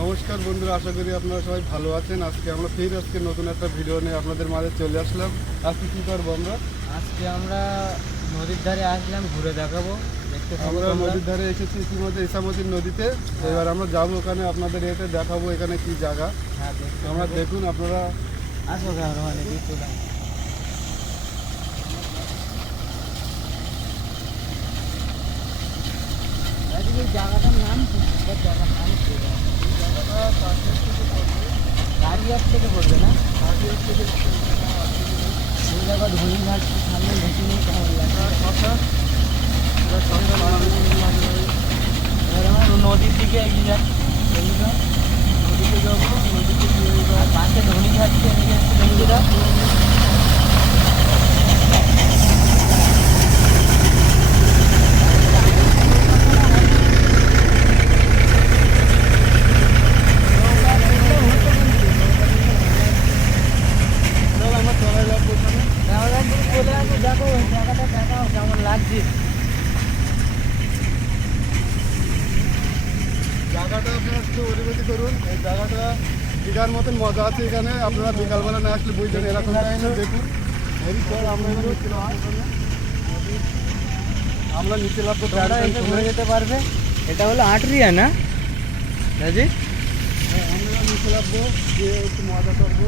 নমস্কার বন্ধুরা আশা করি আপনারা সবাই ভালো আছেন। আজকে আমরা ফের আজকে নতুন একটা ভিডিও নিয়ে। আপনাদের মাঝে চলে আসলাম। আজকে কী করব আমরা? আজকে আমরা নদীর ধারে আসলাম ঘুরে দেখাবো। আমরা নদীর ধারে এসেছি ইতিমধ্যে ইসামতির নদীতে। এবার আমরা যাব ওখানে আপনাদের এতে দেখাবো এখানে কি জায়গা। হ্যাঁ আমরা দেখুন আপনারা আসো ক্যামেরাম্যান এদিকে চলে আসো। আজকে জায়গাটার নাম কি? জায়গার নাম কি? থেকে পড়বে না ওই জায়গা ধনী ঘাটটি সামনে ঢুকে নিয়ে লাগে নদীর দিকে এগিয়ে বন্ধুরা, নদীতে যাব, নদীতে গিয়ে পাশে ধনী ঘাটটি এগিয়ে যাচ্ছে বন্ধুরা চল আমরা চলে যাব ওখানে তাহলে একদিন চলে আসো দেখো ওই জায়গাটা দেখাও কেমন জায়গাটা আপনারা একটু অধিপতি করুন। এই জায়গাটা দীঘার মতন মজা আছে এখানে। আপনারা বিকালবেলা না আসলে বুঝছেন এরকম দেখুন। এই চল আমরা নিচে। আমরা নামবো। তোমরা ঘুরে যেতে পারবে। এটা হলো আটরিয়া না? দাদি আমরা নিচে নামবো। গিয়ে একটু মজা করব।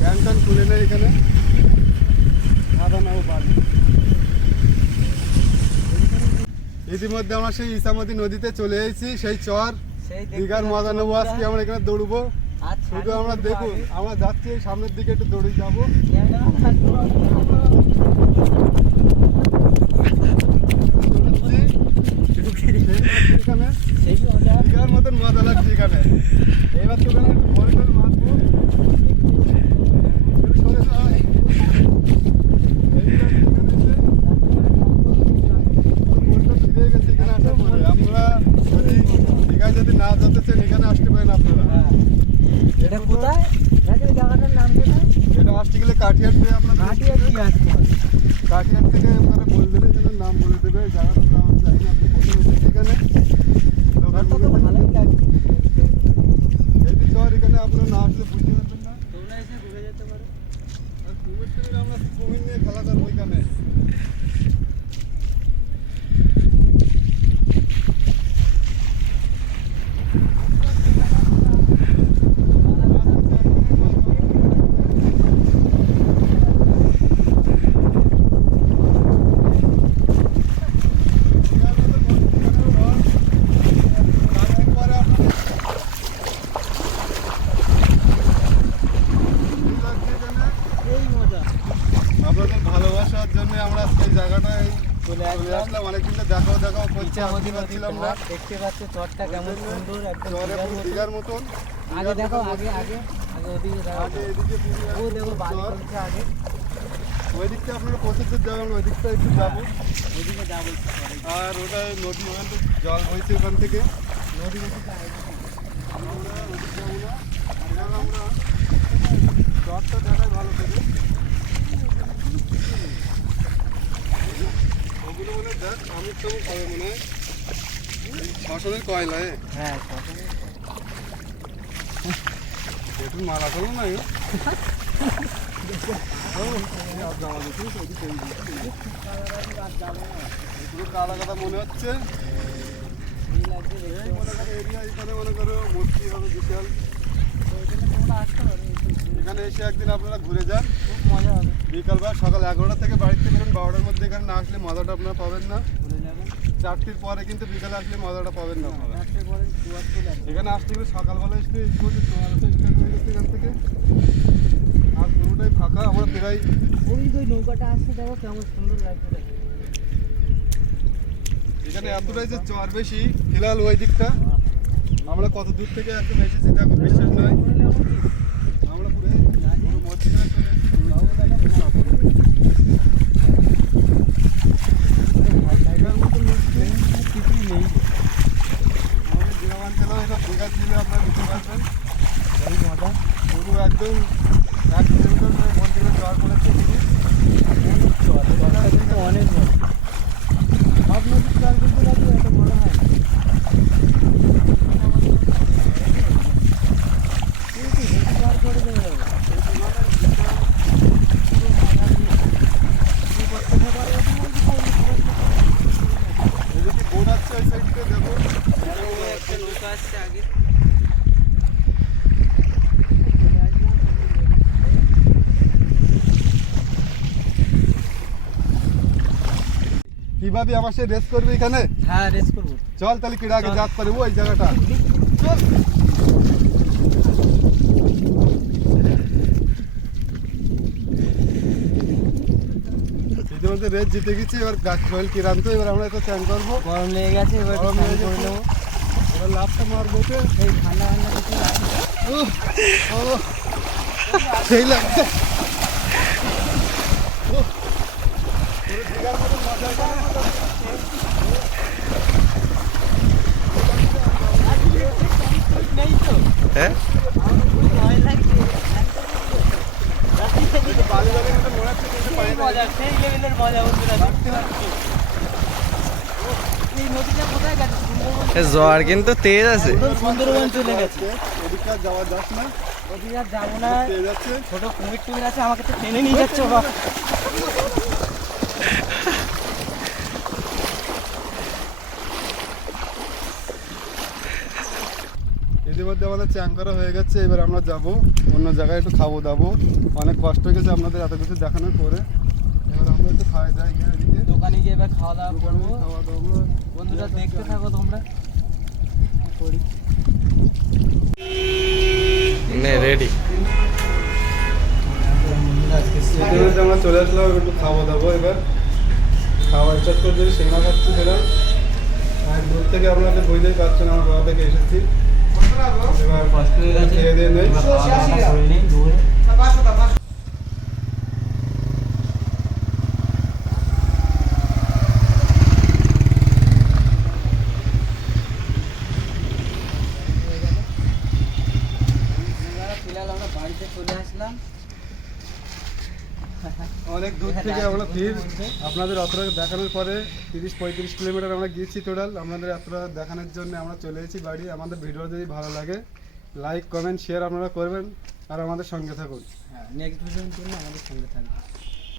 ব্যান ট্যান খুলে নেই এখানে। খাওয়া নেব বাড়ি ইতিমধ্যে আমরা সেই ইসামতি নদীতে চলে এসেছি সেই চর। দীঘার মজা নেব আজকে আমরা এখানে দৌড়বো। শুধু আমরা ছাড়ি দেখুন আমরা যাচ্ছি সামনের দিকে একটু দৌড়ে যাব আগে। ক্যামেরা থাকবে। দৌড়চ্ছি সেই মাত্র এখানে সেই মজা দীঘার মতন মজা লাগছে এখানে এবার তো এখানে একটু ভয় করে মারবো একটু সরে যাও। এইবার এখানে এসে মনটা ফিরে গেছে এখানে আসার পরে। আপনারা যদি দীঘায় যদি না যেতে চান এখানে আসতে পারেন আপনারা হ্যাঁ। এটা কোথায় দাদি ওই জায়গাটার নাম কোথায় এটা আসতে গেলে কাঠিয়ার থেকে আপনার কাটিয়া কি আসতে হবে কাঠিয়ার থেকে আপনারা বলে দেবে এখানে নাম বলে দেবে জায়গাটার নাম চাই না আপনি প্রথমে এসেছেন এখানে ভালোই লাগছে এখানে আপনারা না আসলে বুঝতে পারবেন না। তোমরা এসে ঘুরে যেতে পারে। আর কুমির টুমির আমরা কুমির নিয়ে খেলা করব এখানে এই মজা আপনাদের ভালোবাসার জন্য আমরা এই জায়গাটায় চলে আসলাম। অনেকদিন দেখাও দেখাও করছি আসতে না দেখতে পাচ্ছ চরটা কেমন সুন্দর একদম চরে পুরো দীঘার মতন। আগে দেখো আগে আগে আগে ওদিকে দেখো আগে এদিকে ও দেখো বাড়ি চলছে আগে। ওই দিকটা আপনারা প্রচুর যাবেন ওই দিকটা একটু যাব আর ওটা নদী ওখান থেকে জল হয়েছে ওখান থেকে। নদী আমরা ওদিক যাব না। আমরা জলটা দেখাই ভালো করে ওগুলো মনে হয় হবে মনে হয় হ্যাঁ একটু মালা করো না কালা মনে হচ্ছে। এখানে মনে এসে একদিন আপনারা ঘুরে যান। খুব মজা হবে। বিকালবেলা সকাল এগারোটা থেকে বাড়িতে বেরোন বারোটার মধ্যে এখানে না আসলে মজাটা আপনারা পাবেন না। চারটির পরে কিন্তু বিকালে আসলে মজাটা পাবেন না আপনারা। এখানে আসতে গেলে সকালবেলা এসে ইতিমধ্যে তোমার স্টার্ট হয়ে গেছে এখান থেকে। আর পুরোটাই ফাঁকা আমরা প্রায় ওই যে নৌকাটা আসছে দেখো কেমন সুন্দর লাগছে এখানে এতটাই যে চর বেশি ফিলহাল ওই দিকটা। আমরা কত দূর থেকে একদম এসেছি দেখো বিশ্বাস নয় আমরা পুরো পুরো একদম এক কিলোমিটার করে মন্দিরে জল কিন্তু অনেক বড় সব নদীর চর কিন্তু এত বড় হয় ওই সাইডটা দেখো একটা নৌকা আসছে আগে কীভাবে আমার সাথে রেস করবে এখানে হ্যাঁ রেস করব চল তাহলে কিরা আগে চল। যাত পারে ওই জায়গাটা চল ইতিমধ্যে রেস জিতে গেছি এবার গাছ শরীর কিরান্ত এবার আমরা তো চ্যান করব গরম লেগে গেছে এবার একটু গরম স্নান লেগে করে গেছে। নেব এবার লাভটা মারবো ওকে। এই ঠান্ডা ঠান্ডা কিছু সেই লাগছে। তো হ্যাঁ সেই। মজা সেই মজা বন্ধুরা দেখতে পাচ্ছ এই নদীটা কোথায় গেছে সুন্দরবন এ জ্বর কিন্তু তেজ আছে। একদম সুন্দরবন চলে গেছে। ওদিকটা যাওয়া যাস না। ওদিকে আর যাব না। ছোট কুমির টুমির আছে আমাকে তো টেনে নিয়ে যাচ্ছে বাবা। ইতিমধ্যে আমাদের চ্যাং করা হয়ে গেছে এবার আমরা যাব। অন্য জায়গায় একটু খাব দাবো অনেক কষ্ট হয়ে গেছে আপনাদের এত কিছু দেখানোর পরে। এবার আমরা একটু খাওয়া যাই দোকানে গিয়ে এবার খাওয়া দাওয়া করব বন্ধুরা দেখতে থাকো তোমরা করি নে রেডি বন্ধুরা আমরা চলে আসলাম একটু খাওয়া দাবো এবার খাওয়া ইচ্ছা করে যদি সেনা খাচ্ছি সেটা আর দূর থেকে আপনাদের বুঝতেই পারছেন আমার বাবা থেকে এসেছি এবার হয়ে খেয়ে দিয়ে নেই এবার খাওয়া দাওয়া করে নিই দুপুরে ফিলহাল আমরা বাড়িতে চলে আসলাম অনেক দূর থেকে আমরা ভিড় আপনাদের অতটা দেখানোর পরে তিরিশ পঁয়ত্রিশ কিলোমিটার আমরা গিয়েছি টোটাল। আপনাদের এতটা দেখানোর জন্য আমরা চলে এসেছি বাড়ি। আমাদের ভিডিও যদি ভালো লাগে লাইক কমেন্ট শেয়ার আপনারা করবেন আর আমাদের সঙ্গে থাকুন। হ্যাঁ নেক্সট ভিডিওর জন্য আমাদের সঙ্গে থাকবে